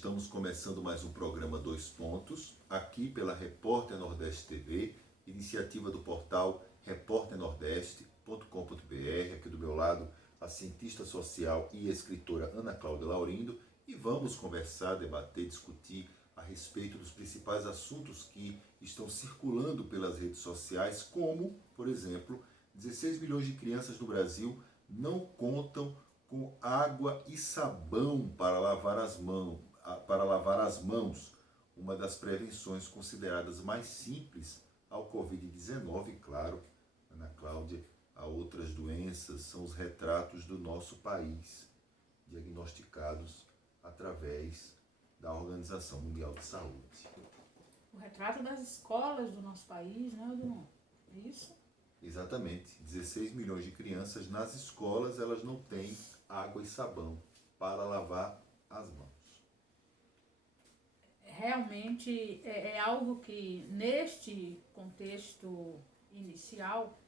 estamos começando mais um programa Dois Pontos, aqui pela Repórter Nordeste TV, iniciativa do portal repórternordeste.com.br, aqui do meu lado a cientista social e escritora Ana Cláudia Laurindo, e vamos conversar, debater, discutir a respeito dos principais assuntos que estão circulando pelas redes sociais, como, por exemplo, 16 milhões de crianças no Brasil não contam com água e sabão para lavar as mãos, uma das prevenções consideradas mais simples ao Covid-19, claro, Ana Cláudia, a outras doenças, são os retratos do nosso país, diagnosticados através da Organização Mundial de Saúde. O retrato das escolas do nosso país, né, Odilon? Isso? Exatamente. 16 milhões de crianças nas escolas, elas não têm água e sabão para lavar as mãos. Realmente é algo que, neste contexto inicial,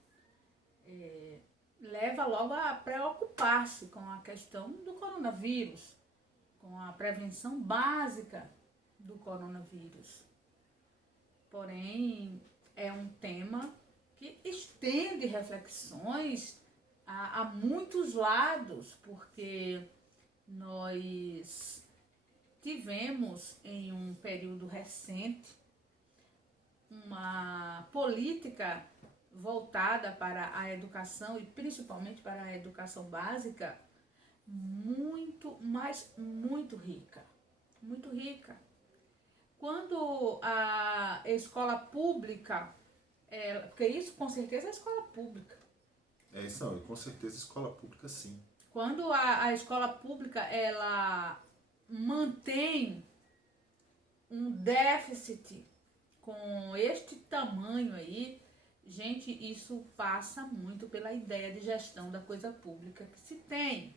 leva logo a preocupar-se com a questão do coronavírus, com a prevenção básica do coronavírus. Porém, é um tema que estende reflexões a muitos lados, porque nós tivemos em um período recente uma política voltada para a educação e principalmente para a educação básica muito, mas muito rica, muito rica. Quando a escola pública, porque isso com certeza é escola pública. Não, com certeza escola pública sim. Quando a escola pública ela mantém um déficit com este tamanho aí, gente, isso passa muito pela ideia de gestão da coisa pública que se tem.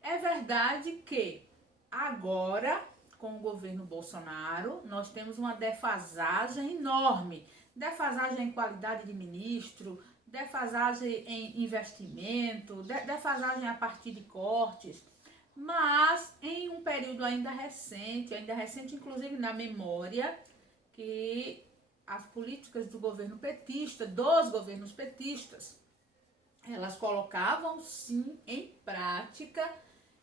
É verdade que agora, com o governo Bolsonaro, nós temos uma defasagem enorme. Defasagem em qualidade de ministro, defasagem em investimento, defasagem a partir de cortes, mas em um período ainda recente inclusive na memória, que as políticas do governo petista, dos governos petistas, elas colocavam sim em prática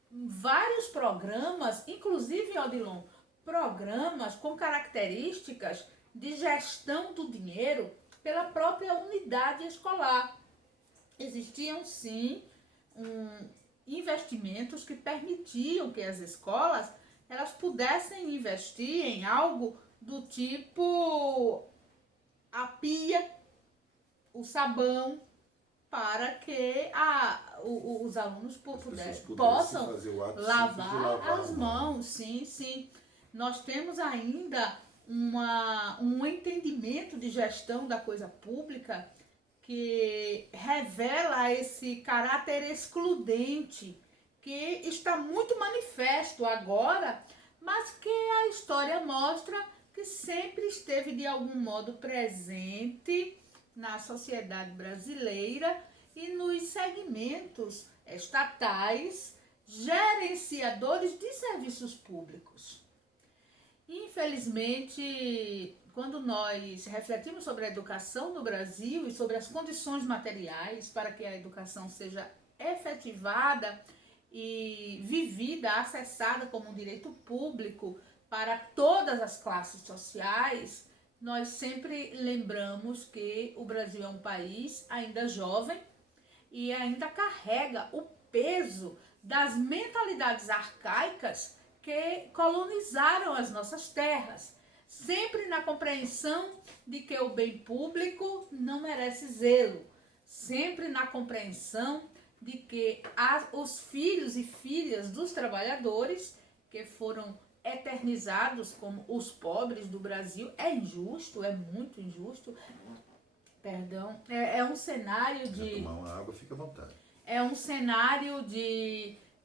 vários programas, inclusive, Odilon, programas com características de gestão do dinheiro pela própria unidade escolar. Existiam sim investimentos que permitiam que as escolas elas pudessem investir em algo do tipo a pia, o sabão, para que os alunos possam lavar as mãos. Sim, sim. Nós temos ainda um entendimento de gestão da coisa pública que revela esse caráter excludente que está muito manifesto agora, mas que a história mostra que sempre esteve de algum modo presente na sociedade brasileira e nos segmentos estatais gerenciadores de serviços públicos. Infelizmente, quando nós refletimos sobre a educação no Brasil e sobre as condições materiais para que a educação seja efetivada e vivida, acessada como um direito público para todas as classes sociais, nós sempre lembramos que o Brasil é um país ainda jovem e ainda carrega o peso das mentalidades arcaicas que colonizaram as nossas terras, sempre na compreensão de que o bem público não merece zelo, sempre na compreensão de que os filhos e filhas dos trabalhadores que foram eternizados como os pobres do Brasil, é injusto, é muito injusto. Perdão, é um cenário de... Tomar uma água, fica à vontade. É um cenário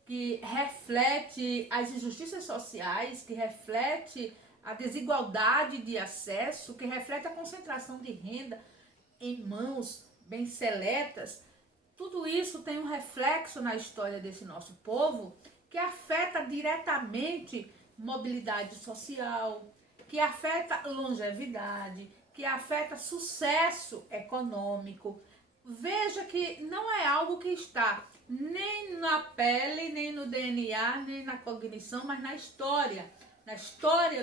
que reflete as injustiças sociais, que reflete a desigualdade de acesso, que reflete a concentração de renda em mãos bem seletas. Tudo isso tem um reflexo na história desse nosso povo que afeta diretamente mobilidade social, que afeta longevidade, que afeta sucesso econômico. Veja que não é algo que está nem na pele, nem no DNA, nem na cognição, mas na história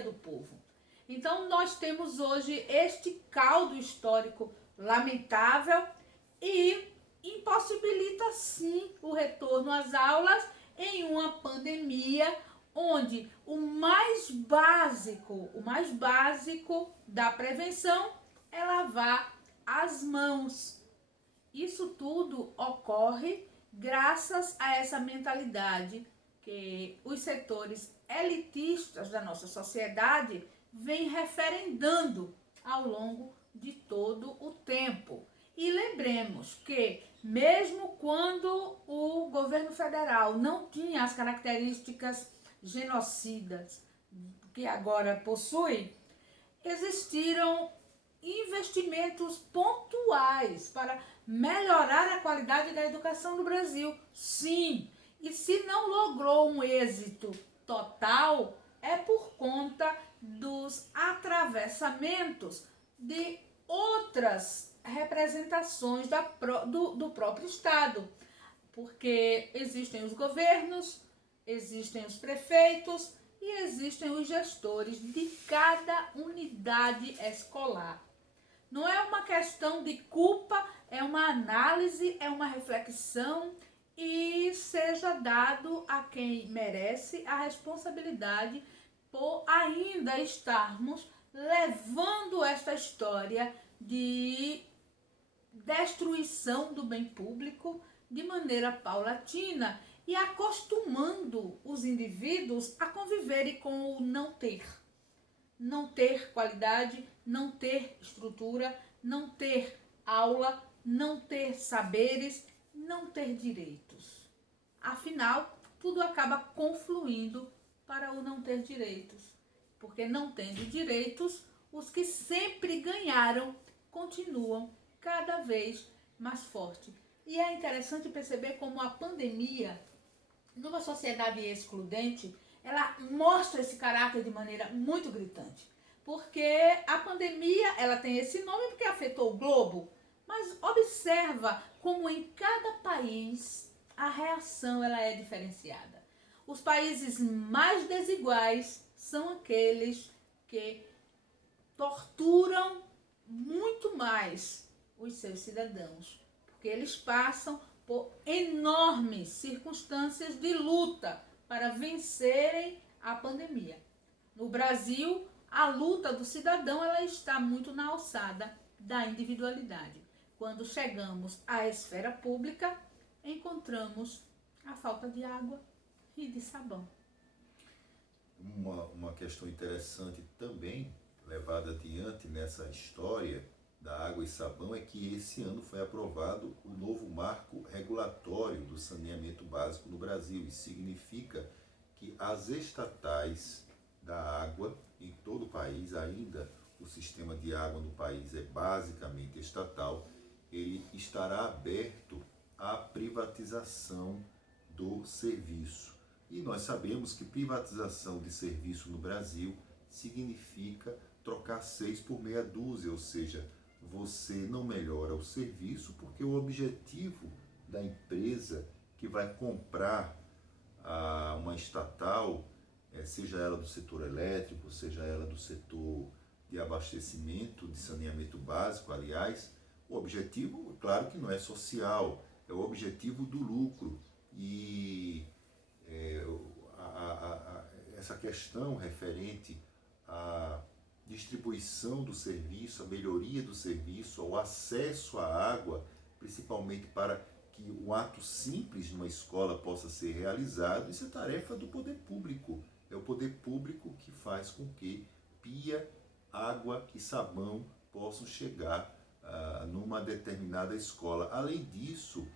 do povo. Então nós temos hoje este caldo histórico lamentável e impossibilita sim o retorno às aulas em uma pandemia onde o mais básico da prevenção é lavar as mãos. Isso tudo ocorre graças a essa mentalidade que os setores elitistas da nossa sociedade vêm referendando ao longo de todo o tempo. E lembremos que, mesmo quando o governo federal não tinha as características genocidas que agora possui, existiram investimentos pontuais para melhorar a qualidade da educação no Brasil. Sim, e se não logrou um êxito total, é por conta dos atravessamentos de outras representações do próprio Estado. Porque existem os governos, existem os prefeitos e existem os gestores de cada unidade escolar. Não é uma questão de culpa, é uma análise, é uma reflexão e seja dado a quem merece a responsabilidade por ainda estarmos levando esta história de destruição do bem público de maneira paulatina e acostumando os indivíduos a conviverem com o não ter. Não ter qualidade, não ter estrutura, não ter aula, não ter saberes, não ter direitos. Afinal, tudo acaba confluindo para o não ter direitos. Porque não tendo direitos, os que sempre ganharam continuam cada vez mais forte. E é interessante perceber como a pandemia, numa sociedade excludente, ela mostra esse caráter de maneira muito gritante. Porque a pandemia, ela tem esse nome porque afetou o globo, mas observa como em cada país a reação ela é diferenciada. Os países mais desiguais são aqueles que torturam muito mais os seus cidadãos, porque eles passam por enormes circunstâncias de luta para vencerem a pandemia. No Brasil, a luta do cidadão ela está muito na alçada da individualidade. Quando chegamos à esfera pública, encontramos a falta de água e de sabão. Uma questão interessante também, levada adiante nessa história da água e sabão, é que esse ano foi aprovado o novo marco regulatório do saneamento básico no Brasil. Isso significa que as estatais da água em todo o país, ainda o sistema de água no país é basicamente estatal, ele estará aberto à privatização do serviço. E nós sabemos que privatização de serviço no Brasil significa trocar 6 por meia dúzia, ou seja, você não melhora o serviço porque o objetivo da empresa que vai comprar uma estatal, seja ela do setor elétrico, seja ela do setor de abastecimento, de saneamento básico, aliás, o objetivo, claro que não é social, é o objetivo do lucro. E essa questão referente à distribuição do serviço, a melhoria do serviço, ao acesso à água, principalmente para que o ato simples numa escola possa ser realizado, isso é tarefa do poder público. É o poder público que faz com que pia, água e sabão possam chegar numa determinada escola. Além disso,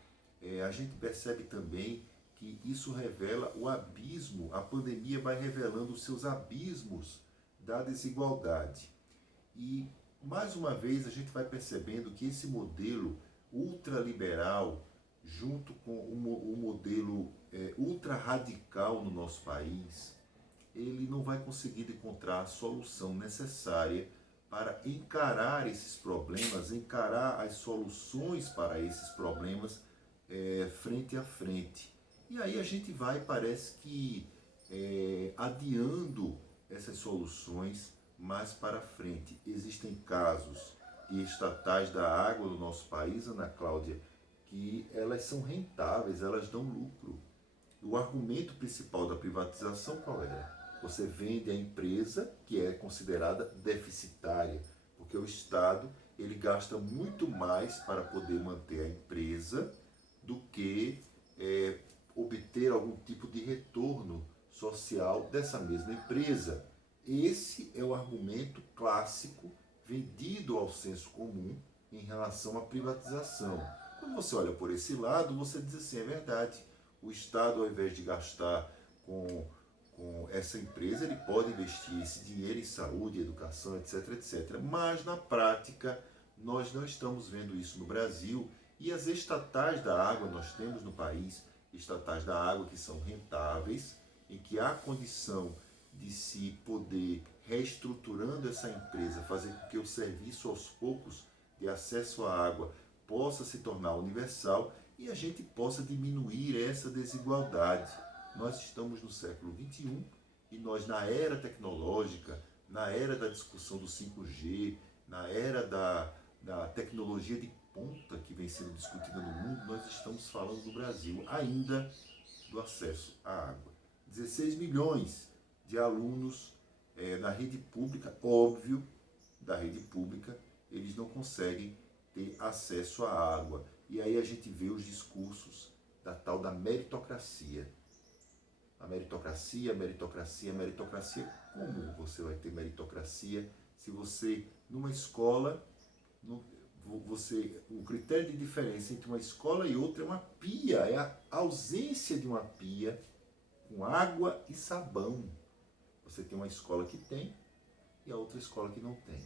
a gente percebe também que isso revela o abismo, a pandemia vai revelando os seus abismos da desigualdade. E, mais uma vez, a gente vai percebendo que esse modelo ultraliberal, junto com o modelo ultra-radical no nosso país, ele não vai conseguir encontrar a solução necessária para encarar esses problemas, encarar as soluções para esses problemas frente a frente. E aí a gente vai, parece que, adiando essas soluções mais para frente. Existem casos de estatais da água do nosso país, Ana Cláudia, que elas são rentáveis, elas dão lucro. O argumento principal da privatização qual era? Você vende a empresa que é considerada deficitária, porque o Estado ele gasta muito mais para poder manter a empresa do que obter algum tipo de retorno social dessa mesma empresa. Esse é o argumento clássico vendido ao senso comum em relação à privatização. Quando você olha por esse lado, você diz assim, é verdade, o Estado, ao invés de gastar com essa empresa, ele pode investir esse dinheiro em saúde, educação, etc, etc. Mas, na prática, nós não estamos vendo isso no Brasil e as estatais da água nós temos no país, estatais da água que são rentáveis, em que há condição de se poder, reestruturando essa empresa, fazer com que o serviço aos poucos de acesso à água possa se tornar universal e a gente possa diminuir essa desigualdade. Nós estamos no século XXI e nós, na era tecnológica, na era da discussão do 5G, na era da tecnologia de ponta que vem sendo discutida no mundo, nós estamos falando no Brasil ainda do acesso à água. 16 milhões de alunos na rede pública, óbvio, da rede pública, eles não conseguem ter acesso à água. E aí a gente vê os discursos da tal da meritocracia. A meritocracia, meritocracia, meritocracia. Como você vai ter meritocracia se você, numa escola, o critério de diferença entre uma escola e outra é uma pia, é a ausência de uma pia com água e sabão. Você tem uma escola que tem e a outra escola que não tem.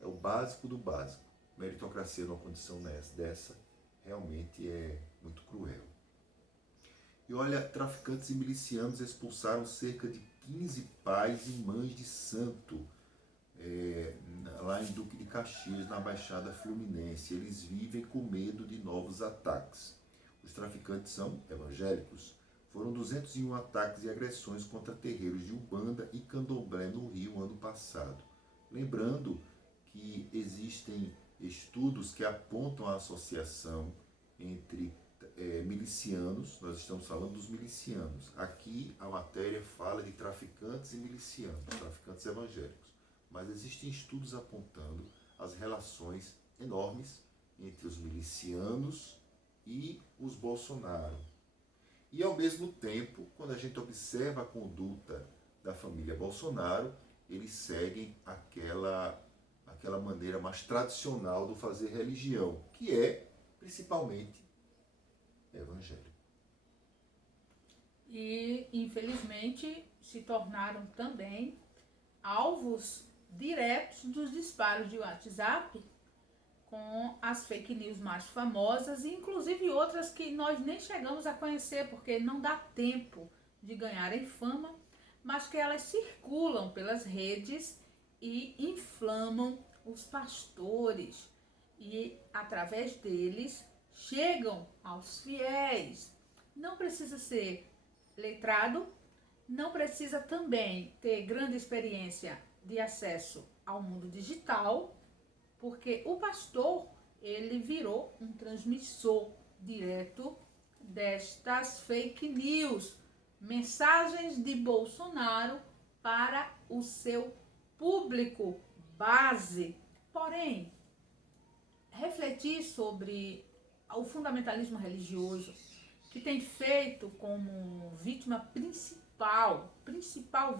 É o básico do básico. Meritocracia numa condição dessa realmente é muito cruel. E olha, traficantes e milicianos expulsaram cerca de 15 pais e mães de santo lá em Duque de Caxias, na Baixada Fluminense. Eles vivem com medo de novos ataques. Os traficantes são evangélicos. Foram 201 ataques e agressões contra terreiros de Umbanda e Candomblé no Rio ano passado. Lembrando que existem estudos que apontam a associação entre milicianos, nós estamos falando dos milicianos. Aqui a matéria fala de traficantes e milicianos, traficantes evangélicos. Mas existem estudos apontando as relações enormes entre os milicianos e os Bolsonaro. E, ao mesmo tempo, quando a gente observa a conduta da família Bolsonaro, eles seguem aquela maneira mais tradicional do fazer religião, que é, principalmente, evangélico. E, infelizmente, se tornaram também alvos diretos dos disparos de WhatsApp com as fake news mais famosas, e inclusive outras que nós nem chegamos a conhecer, porque não dá tempo de ganharem fama, mas que elas circulam pelas redes e inflamam os pastores e, através deles, chegam aos fiéis. Não precisa ser letrado, não precisa também ter grande experiência de acesso ao mundo digital, porque o pastor, ele virou um transmissor direto destas fake news, mensagens de Bolsonaro para o seu público base. Porém, refletir sobre o fundamentalismo religioso, que tem feito como vítima principal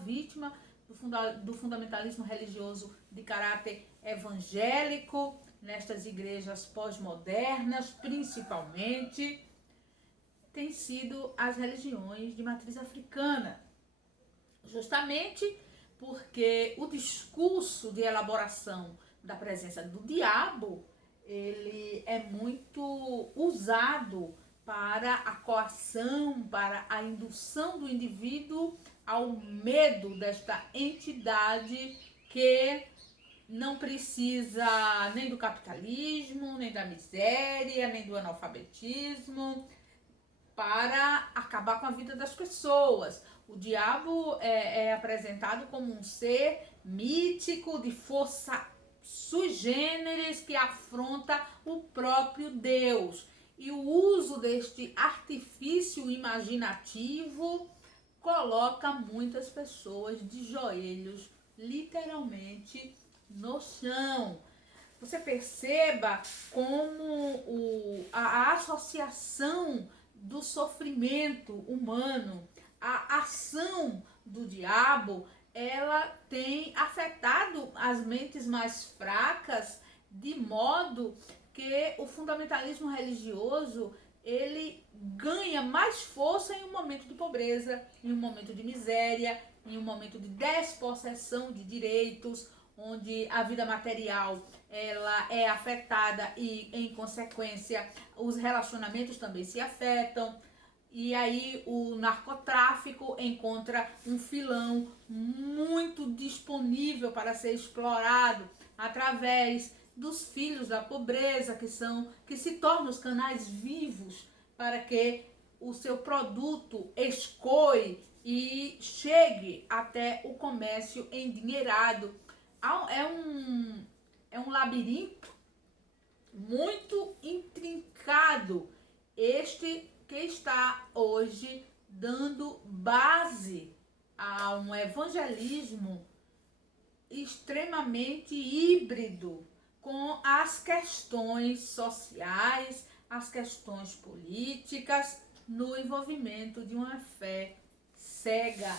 vítima do fundamentalismo religioso de caráter evangélico, nestas igrejas pós-modernas, principalmente, tem sido as religiões de matriz africana. Justamente porque o discurso de elaboração da presença do diabo, ele é muito usado para a coação, para a indução do indivíduo ao medo desta entidade que não precisa nem do capitalismo, nem da miséria, nem do analfabetismo para acabar com a vida das pessoas. O diabo é apresentado como um ser mítico, de força sui generis, que afronta o próprio Deus. E o uso deste artifício imaginativo coloca muitas pessoas de joelhos, literalmente, no chão. Você perceba como a associação do sofrimento humano, a ação do diabo, ela tem afetado as mentes mais fracas, de modo que o fundamentalismo religioso ele ganha mais força em um momento de pobreza, em um momento de miséria, em um momento de despossessão de direitos, onde a vida material ela é afetada e, em consequência, os relacionamentos também se afetam. E aí o narcotráfico encontra um filão muito disponível para ser explorado através dos filhos da pobreza, que se tornam os canais vivos para que o seu produto escoe e chegue até o comércio endinheirado. É um labirinto muito intrincado, este que está hoje dando base a um evangelismo extremamente híbrido com as questões sociais, as questões políticas, no envolvimento de uma fé cega,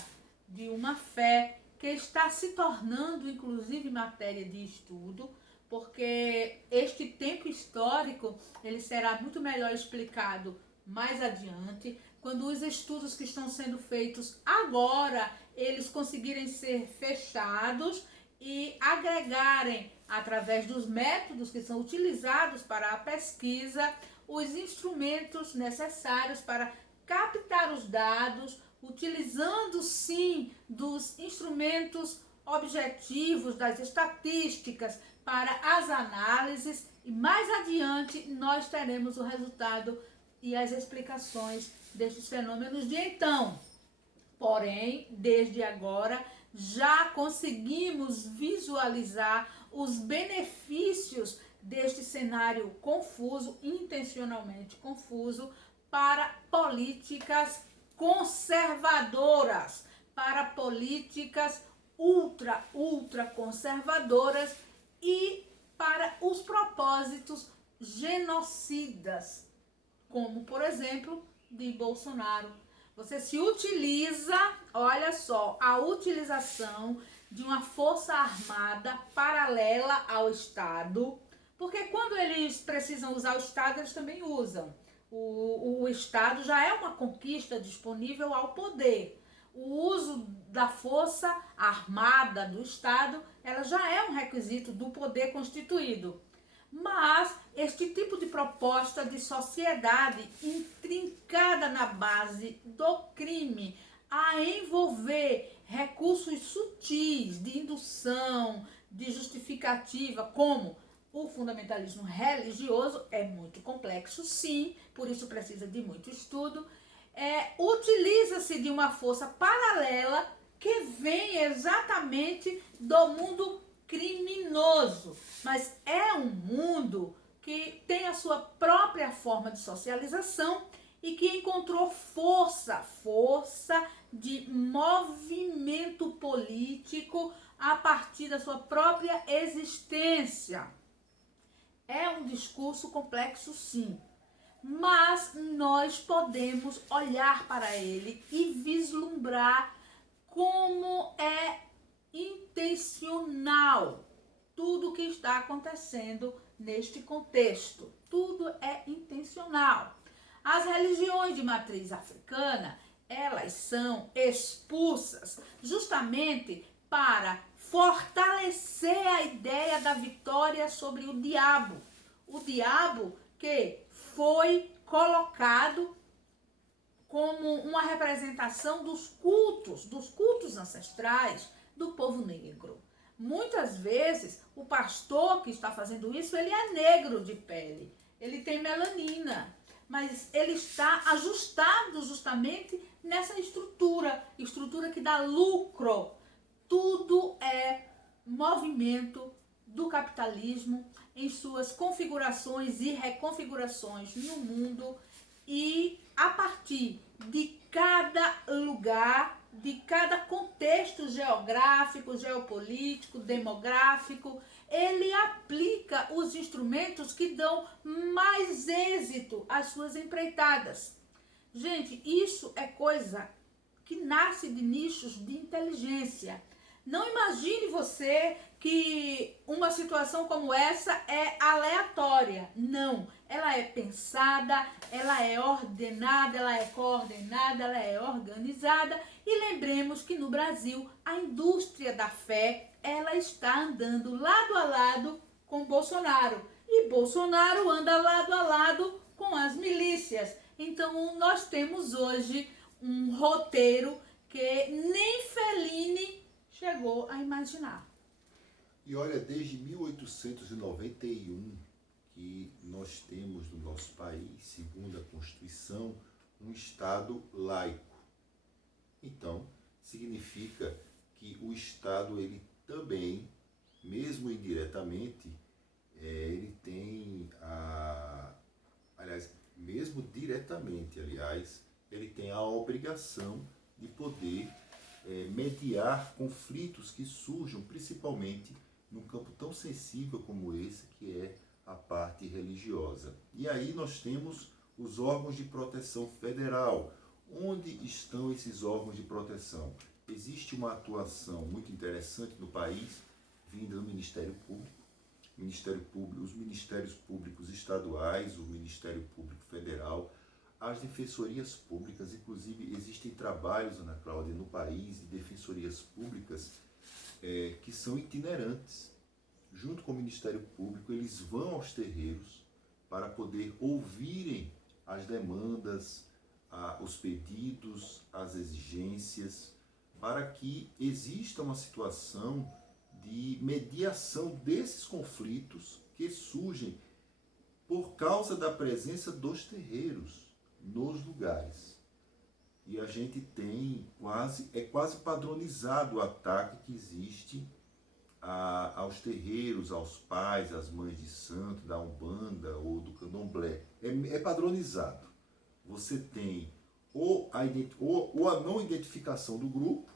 de uma fé que está se tornando, inclusive, matéria de estudo, porque este tempo histórico ele será muito melhor explicado mais adiante, quando os estudos que estão sendo feitos agora, eles conseguirem ser fechados e agregarem, através dos métodos que são utilizados para a pesquisa, os instrumentos necessários para captar os dados, utilizando sim dos instrumentos objetivos, das estatísticas para as análises, e mais adiante nós teremos o resultado e as explicações destes fenômenos de então. Porém, desde agora, já conseguimos visualizar os benefícios deste cenário confuso, intencionalmente confuso, para políticas conservadoras, para políticas ultra conservadoras e para os propósitos genocidas, como, por exemplo, de Bolsonaro. Você se utiliza, olha só, a utilização de uma força armada paralela ao Estado, porque quando eles precisam usar o Estado, eles também usam. O Estado já é uma conquista disponível ao poder. O uso da força armada do Estado, ela já é um requisito do poder constituído. Mas este tipo de proposta de sociedade intrincada na base do crime, a envolver recursos sutis de indução, de justificativa, como o fundamentalismo religioso, é muito complexo, sim, por isso precisa de muito estudo. Utiliza-se de uma força paralela que vem exatamente do mundo criminoso, mas é um mundo que tem a sua própria forma de socialização e que encontrou força de movimento político a partir da sua própria existência. É um discurso complexo, sim, mas nós podemos olhar para ele e vislumbrar como é intencional tudo o que está acontecendo neste contexto. Tudo é intencional. As religiões de matriz africana, elas são expulsas justamente para fortalecer a ideia da vitória sobre o diabo. O diabo que foi colocado como uma representação dos cultos ancestrais do povo negro. Muitas vezes, o pastor que está fazendo isso, ele é negro de pele, ele tem melanina, mas ele está ajustado justamente nessa estrutura que dá lucro. Tudo é movimento do capitalismo em suas configurações e reconfigurações no mundo, e a partir de cada lugar, de cada contexto geográfico, geopolítico, demográfico, ele aplica os instrumentos que dão mais êxito às suas empreitadas. Gente, isso é coisa que nasce de nichos de inteligência. Não imagine você que uma situação como essa é aleatória. Não, ela é pensada, ela é ordenada, ela é coordenada, ela é organizada. E lembremos que no Brasil a indústria da fé, ela está andando lado a lado com Bolsonaro. E Bolsonaro anda lado a lado com as milícias. Então nós temos hoje um roteiro que nem Fellini chegou a imaginar. E olha, desde 1891 que nós temos no nosso país, segundo a Constituição, um Estado laico. Então, significa que o Estado, ele também, mesmo indiretamente, ele tem mesmo diretamente, ele tem a obrigação de poder mediar conflitos que surjam principalmente num campo tão sensível como esse, que é a parte religiosa. E aí nós temos os órgãos de proteção federal. Onde estão esses órgãos de proteção? Existe uma atuação muito interessante no país, vinda do Ministério Público, os Ministérios Públicos estaduais, o Ministério Público Federal, as defensorias públicas. Inclusive existem trabalhos, Ana Cláudia, no país de defensorias públicas que são itinerantes. Junto com o Ministério Público, eles vão aos terreiros para poder ouvirem as demandas, os pedidos, as exigências, para que exista uma situação de mediação desses conflitos que surgem por causa da presença dos terreiros nos lugares. E a gente tem quase padronizado o ataque que existe aos terreiros, aos pais, às mães de santo, da Umbanda ou do Candomblé. É padronizado. Você tem ou a não identificação do grupo,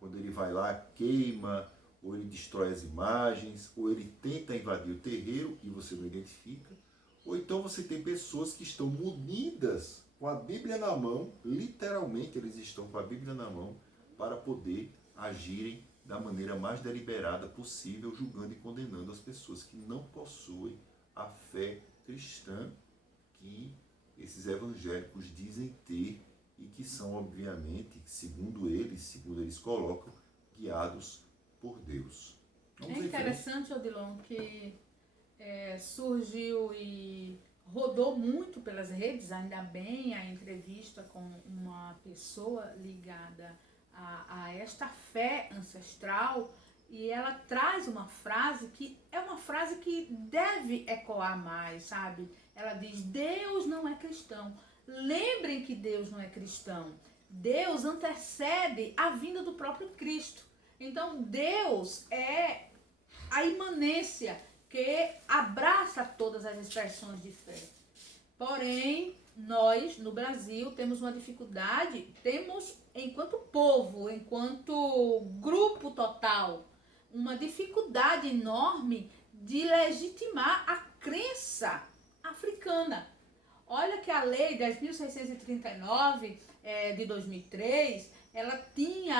quando ele vai lá, queima, ou ele destrói as imagens, ou ele tenta invadir o terreiro e você não identifica. Ou então você tem pessoas que estão munidas com a Bíblia na mão, literalmente eles estão com a Bíblia na mão, para poder agirem da maneira mais deliberada possível, julgando e condenando as pessoas que não possuem a fé cristã que esses evangélicos dizem ter e que são, obviamente, segundo eles colocam, guiados por Deus. É interessante, Odilon, que surgiu e rodou muito pelas redes, ainda bem, a entrevista com uma pessoa ligada a esta fé ancestral, e ela traz uma frase que é uma frase que deve ecoar mais, sabe? Ela diz: Deus não é cristão. Lembrem que Deus não é cristão. Deus antecede a vinda do próprio Cristo. Então Deus é a imanência que abraça todas as expressões de fé. Porém, nós, no Brasil, temos uma dificuldade, enquanto povo, enquanto grupo total, uma dificuldade enorme de legitimar a crença africana. Olha que a lei 10.639 de 2003, ela tem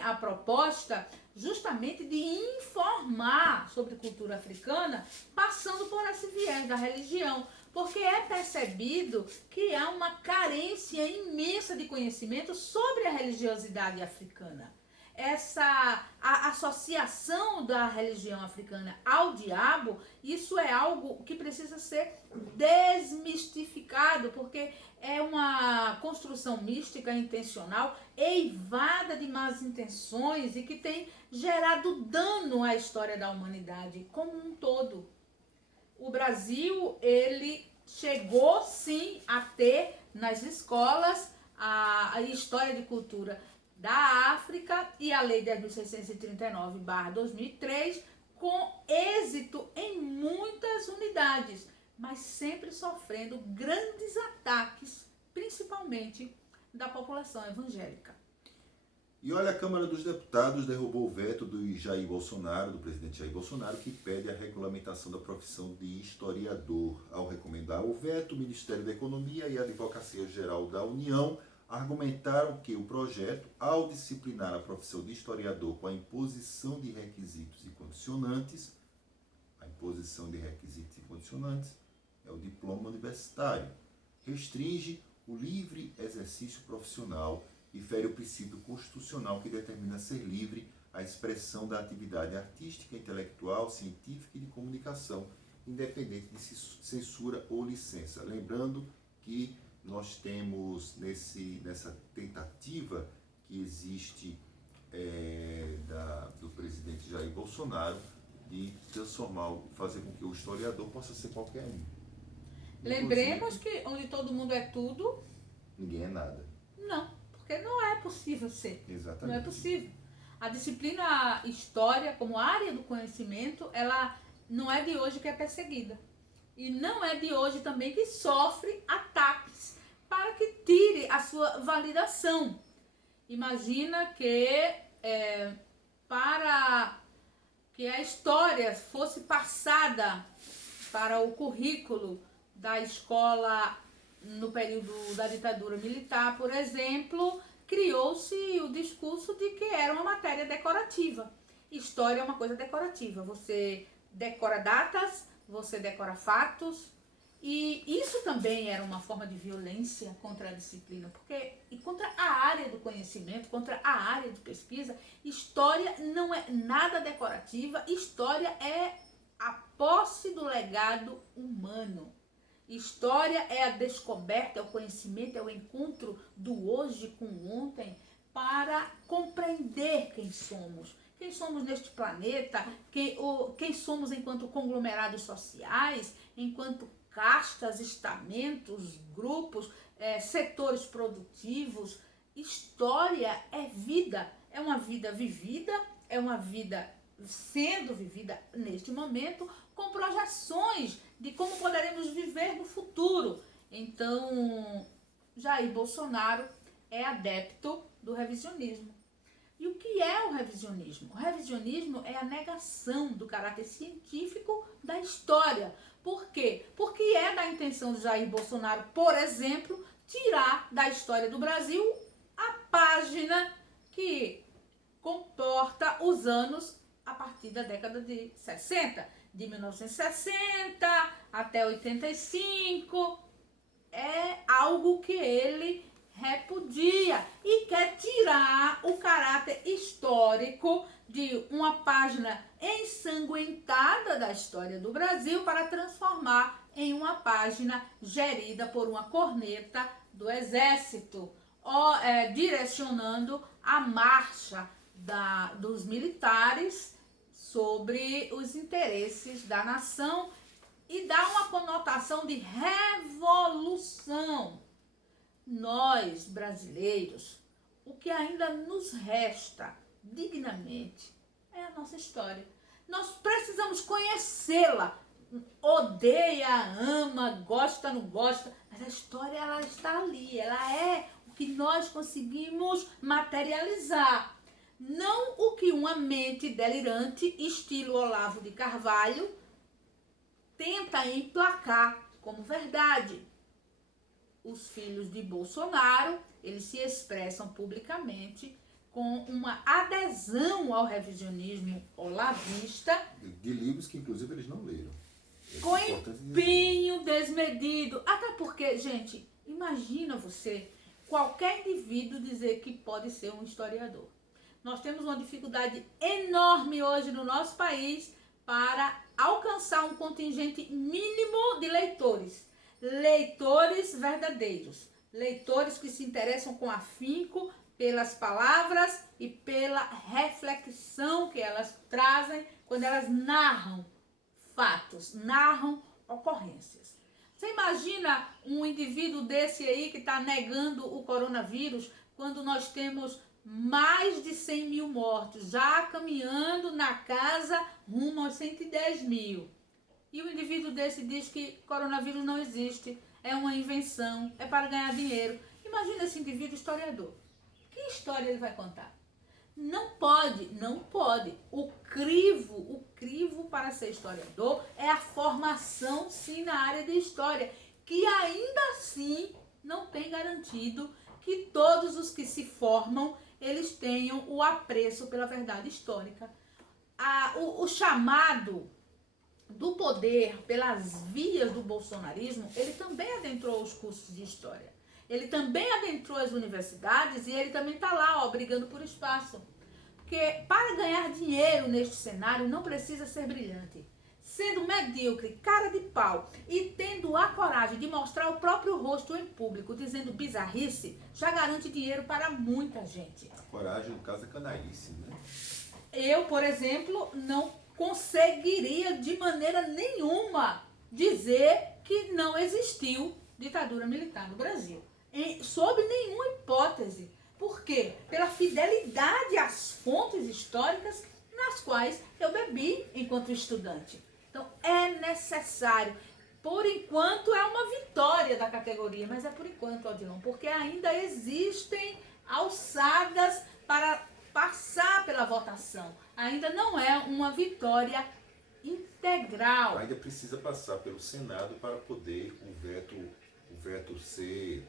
a proposta justamente de informar sobre cultura africana, passando por esse viés da religião, porque é percebido que há uma carência imensa de conhecimento sobre a religiosidade africana. a associação da religião africana ao diabo, isso é algo que precisa ser desmistificado, porque é uma construção mística intencional, eivada de más intenções e que tem gerado dano à história da humanidade como um todo. O Brasil, ele chegou sim a ter nas escolas a história de cultura da África e a Lei 10.639/2003 com êxito em muitas unidades, mas sempre sofrendo grandes ataques, principalmente da população evangélica. E olha, a Câmara dos Deputados derrubou o veto do presidente Jair Bolsonaro, que pede a regulamentação da profissão de historiador. Ao recomendar o veto, o Ministério da Economia e a Advocacia Geral da União argumentaram que o projeto, ao disciplinar a profissão de historiador com a imposição de requisitos e condicionantes, é o diploma universitário, restringe o livre exercício profissional e fere o princípio constitucional que determina ser livre a expressão da atividade artística, intelectual, científica e de comunicação, independente de censura ou licença. Lembrando que nós temos nessa tentativa que existe do presidente Jair Bolsonaro de fazer com que o historiador possa ser qualquer um. Lembremos que onde todo mundo é tudo, ninguém é nada. Não, porque não é possível ser. Exatamente. Não é possível. A disciplina história, como área do conhecimento, ela não é de hoje que é perseguida. E não é de hoje também que sofre ataques para que tire a sua validação. Imagina que para que a história fosse passada para o currículo da escola no período da ditadura militar, por exemplo, criou-se o discurso de que era uma matéria decorativa. História é uma coisa decorativa. Você decora datas, você decora fatos, e isso também era uma forma de violência contra a disciplina, e contra a área do conhecimento, contra a área de pesquisa. História não é nada decorativa, história é a posse do legado humano. História é a descoberta, é o conhecimento, é o encontro do hoje com o ontem para compreender quem somos neste planeta, quem somos enquanto conglomerados sociais, enquanto castas, estamentos, grupos, setores produtivos. História é vida, é uma vida vivida, é uma vida sendo vivida neste momento, com projeções de como poderemos viver no futuro. Então, Jair Bolsonaro é adepto do revisionismo. E o que é o revisionismo? O revisionismo é a negação do caráter científico da história. Por quê? Porque é da intenção de Jair Bolsonaro, por exemplo, tirar da história do Brasil a página que comporta os anos a partir da década de 60, de 1960 até 85, é algo que ele repudia e quer tirar o caráter histórico de uma página ensanguentada da história do Brasil para transformar em uma página gerida por uma corneta do Exército, direcionando a marcha dos militares sobre os interesses da nação e dá uma conotação de revolução. Nós, brasileiros, o que ainda nos resta dignamente é a nossa história. Nós precisamos conhecê-la. Odeia, ama, gosta, não gosta, mas a história ela está ali, ela é o que nós conseguimos materializar. Não o que uma mente delirante, estilo Olavo de Carvalho, tenta emplacar como verdade. Os filhos de Bolsonaro, eles se expressam publicamente com uma adesão ao revisionismo olavista. De livros que, inclusive, eles não leram. Com empenho desmedido. Até porque, gente, imagina você, qualquer indivíduo dizer que pode ser um historiador. Nós temos uma dificuldade enorme hoje no nosso país para alcançar um contingente mínimo de leitores. Leitores verdadeiros. Leitores que se interessam com afinco pelas palavras e pela reflexão que elas trazem quando elas narram fatos, narram ocorrências. Você imagina um indivíduo desse aí que está negando o coronavírus quando nós temos mais de 100 mil mortos, já caminhando na casa rumo aos 110 mil. E o indivíduo desse diz que coronavírus não existe, é uma invenção, é para ganhar dinheiro. Imagina esse indivíduo historiador. Que história ele vai contar? Não pode, não pode. O crivo para ser historiador é a formação, sim, na área de história, que ainda assim não tem garantido que todos os que se formam, eles tenham o apreço pela verdade histórica. O chamado do poder pelas vias do bolsonarismo, ele também adentrou os cursos de história. Ele também adentrou as universidades e ele também está lá, ó, brigando por espaço. Porque para ganhar dinheiro neste cenário não precisa ser brilhante. Sendo medíocre, cara de pau e tendo a coragem de mostrar o próprio rosto em público, dizendo bizarrice, já garante dinheiro para muita gente. A coragem, no caso, é canalice, né? Eu, por exemplo, não conseguiria de maneira nenhuma dizer que não existiu ditadura militar no Brasil. Sob nenhuma hipótese. Por quê? Pela fidelidade às fontes históricas nas quais eu bebi enquanto estudante. Então, é necessário. Por enquanto, é uma vitória da categoria, mas é por enquanto, Odilon, porque ainda existem alçadas para passar pela votação. Ainda não é uma vitória integral. Ainda precisa passar pelo Senado para poder o veto ser,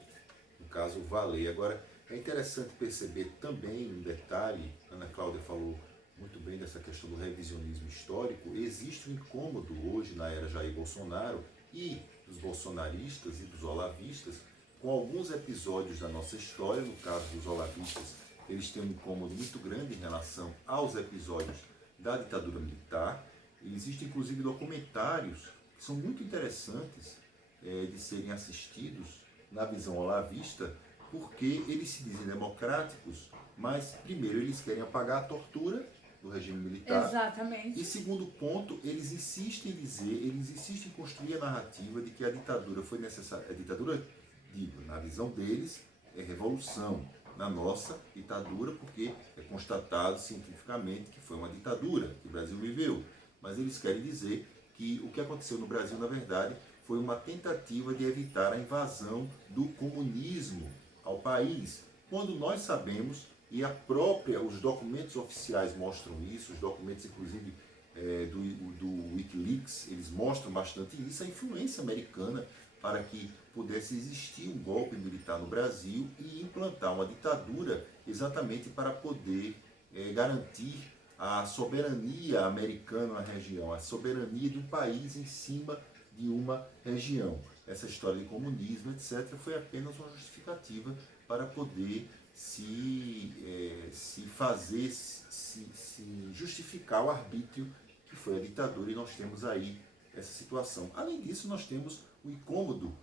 no caso, valer. Agora, é interessante perceber também um detalhe, Ana Cláudia falou muito bem dessa questão do revisionismo histórico. Existe um incômodo hoje na era Jair Bolsonaro e dos bolsonaristas e dos olavistas com alguns episódios da nossa história. No caso dos olavistas, eles têm um incômodo muito grande em relação aos episódios da ditadura militar. E existem inclusive documentários que são muito interessantes de serem assistidos na visão olavista, porque eles se dizem democráticos, mas primeiro eles querem apagar a tortura do regime militar. Exatamente. E segundo ponto, eles insistem em construir a narrativa de que a ditadura foi necessária. A ditadura, digo, na visão deles, é revolução. Na nossa, ditadura, porque é constatado cientificamente que foi uma ditadura que o Brasil viveu. Mas eles querem dizer que o que aconteceu no Brasil, na verdade, foi uma tentativa de evitar a invasão do comunismo ao país. Quando nós sabemos, e os documentos oficiais mostram isso, os documentos inclusive do Wikileaks, eles mostram bastante isso, a influência americana para que pudesse existir um golpe militar no Brasil e implantar uma ditadura exatamente para poder garantir a soberania americana na região, a soberania de um país em cima de uma região. Essa história de comunismo, etc., foi apenas uma justificativa para poder se justificar o arbítrio que foi a ditadura, e nós temos aí essa situação. Além disso, nós temos o incômodo,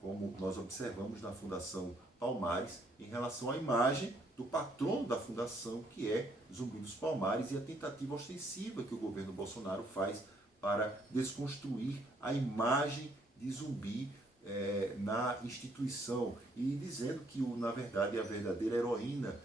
como nós observamos na Fundação Palmares, em relação à imagem do patrono da fundação, que é Zumbi dos Palmares, e a tentativa ostensiva que o governo Bolsonaro faz para desconstruir a imagem de Zumbi na instituição, e dizendo que, na verdade, a verdadeira heroína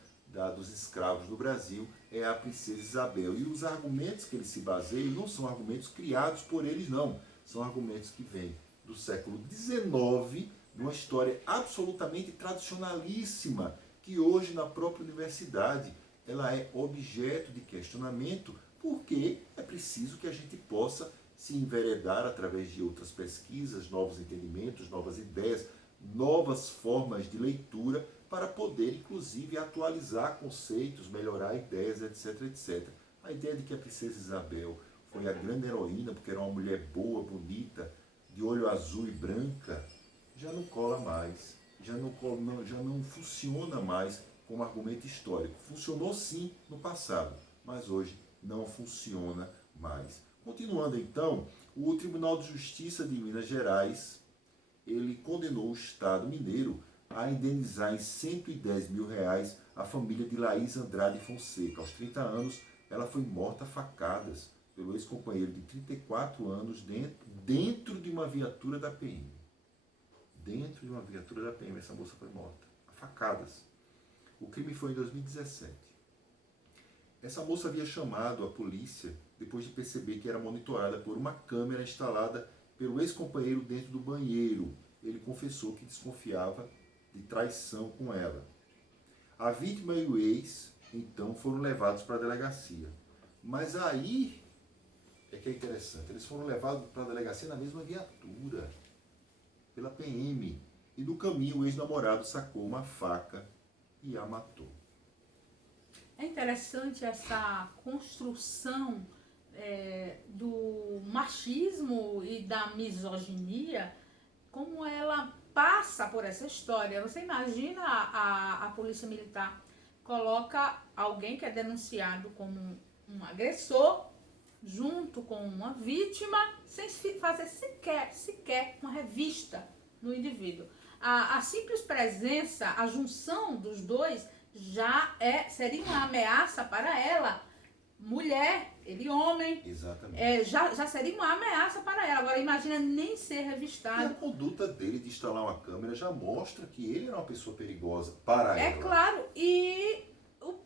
dos escravos do Brasil é a princesa Isabel. E os argumentos que eles se baseiam não são argumentos criados por eles, não. São argumentos que vêm do século XIX, de uma história absolutamente tradicionalíssima, que hoje na própria universidade ela é objeto de questionamento, porque é preciso que a gente possa se enveredar através de outras pesquisas, novos entendimentos, novas ideias, novas formas de leitura, para poder, inclusive, atualizar conceitos, melhorar ideias, etc, etc. A ideia de que a princesa Isabel foi a grande heroína, porque era uma mulher boa, bonita, de olho azul e branca, já não cola mais, já não funciona mais como argumento histórico. Funcionou sim no passado, mas hoje não funciona mais. Continuando então, o Tribunal de Justiça de Minas Gerais, ele condenou o Estado mineiro a indenizar em R$ 110 mil a família de Laís Andrade Fonseca. Aos 30 anos, ela foi morta a facadas pelo ex-companheiro de 34 anos dentro de uma viatura da PM. Dentro de uma viatura da PM, essa moça foi morta a facadas. O crime foi em 2017. Essa moça havia chamado a polícia depois de perceber que era monitorada por uma câmera instalada pelo ex-companheiro dentro do banheiro. Ele confessou que desconfiava de traição com ela. A vítima e o ex, então, foram levados para a delegacia. Mas aí é que é interessante, eles foram levados para a delegacia na mesma viatura, pela PM. E no caminho o ex-namorado sacou uma faca e a matou. É interessante essa construção do machismo e da misoginia, como ela passa por essa história. Você imagina a polícia militar coloca alguém que é denunciado como um agressor junto com uma vítima, sem fazer sequer uma revista no indivíduo. A simples presença, a junção dos dois já seria uma ameaça para ela, mulher, ele homem. Exatamente. Já seria uma ameaça para ela. Agora imagina nem ser revistado. E a conduta dele de instalar uma câmera já mostra que ele era uma pessoa perigosa para ela. É claro, e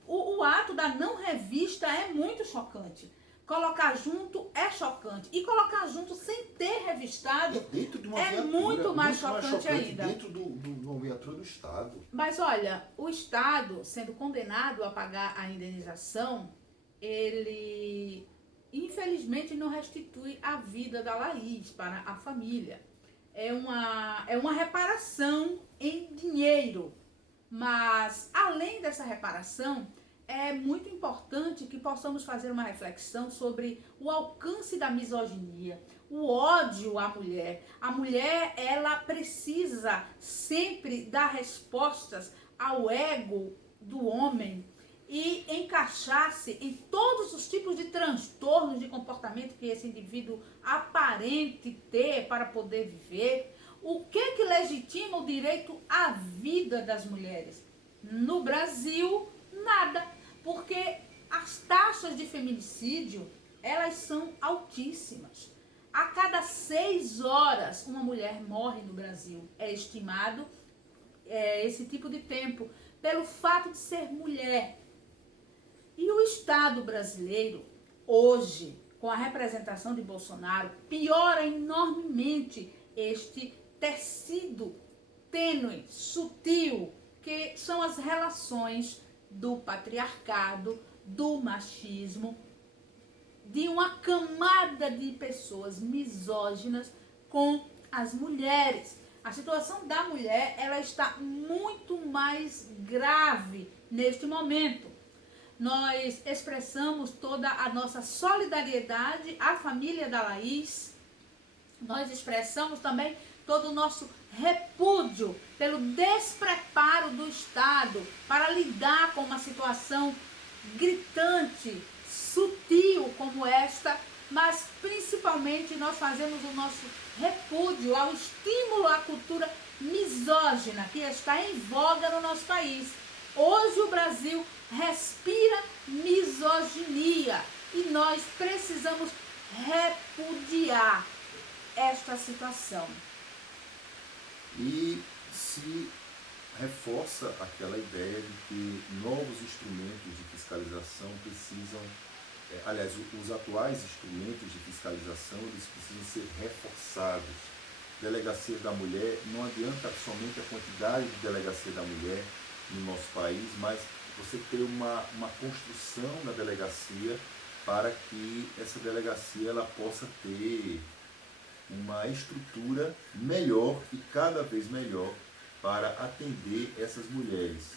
o ato da não revista é muito chocante. Colocar junto é chocante. E colocar junto sem ter revistado dentro de uma é viatura, muito mais chocante ainda. Dentro de uma viatura do Estado. Mas olha, o Estado, sendo condenado a pagar a indenização, ele infelizmente não restitui a vida da Laís para a família. É uma reparação em dinheiro. Mas, além dessa reparação, é muito importante que possamos fazer uma reflexão sobre o alcance da misoginia, o ódio à mulher. A mulher, ela precisa sempre dar respostas ao ego do homem e encaixar-se em todos os tipos de transtornos de comportamento que esse indivíduo aparente ter para poder viver. O que legitima o direito à vida das mulheres? No Brasil, nada, porque as taxas de feminicídio, elas são altíssimas. A cada 6 horas, uma mulher morre no Brasil. É estimado esse tipo de tempo, pelo fato de ser mulher. E o Estado brasileiro, hoje, com a representação de Bolsonaro, piora enormemente este tecido tênue, sutil, que são as relações do patriarcado, do machismo, de uma camada de pessoas misóginas com as mulheres. A situação da mulher, ela está muito mais grave neste momento. Nós expressamos toda a nossa solidariedade à família da Laís. Nós expressamos também todo o nosso repúdio pelo despreparo do Estado para lidar com uma situação gritante, sutil como esta, mas principalmente nós fazemos o nosso repúdio ao estímulo à cultura misógina que está em voga no nosso país. Hoje o Brasil respira misoginia e nós precisamos repudiar esta situação. E se reforça aquela ideia de que novos instrumentos de fiscalização precisam, aliás, os atuais instrumentos de fiscalização, eles precisam ser reforçados. Delegacia da Mulher, não adianta somente a quantidade de delegacia da mulher no nosso país, mas você ter uma construção na delegacia para que essa delegacia ela possa ter uma estrutura melhor e cada vez melhor para atender essas mulheres.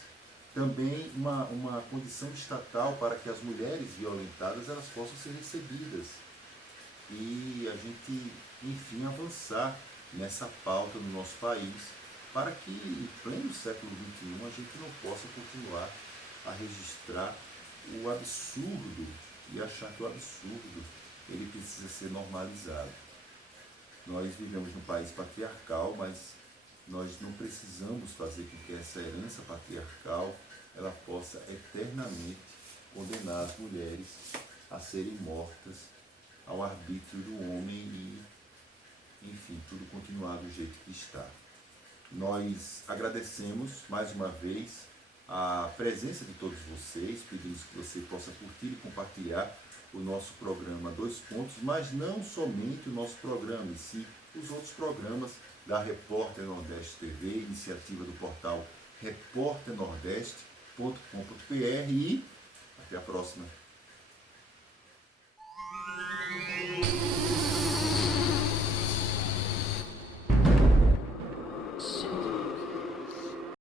Também uma condição estatal para que as mulheres violentadas elas possam ser recebidas. E a gente, enfim, avançar nessa pauta no nosso país para que em pleno século XXI a gente não possa continuar a registrar o absurdo e achar que o absurdo ele precisa ser normalizado. Nós vivemos num país patriarcal, mas nós não precisamos fazer com que essa herança patriarcal ela possa eternamente condenar as mulheres a serem mortas ao arbítrio do homem e, enfim, tudo continuar do jeito que está. Nós agradecemos mais uma vez a presença de todos vocês, pedimos que você possa curtir e compartilhar o nosso programa Dois Pontos, mas não somente o nosso programa, e sim os outros programas da Repórter Nordeste TV, iniciativa do portal repórternordeste.com.br, e até a próxima.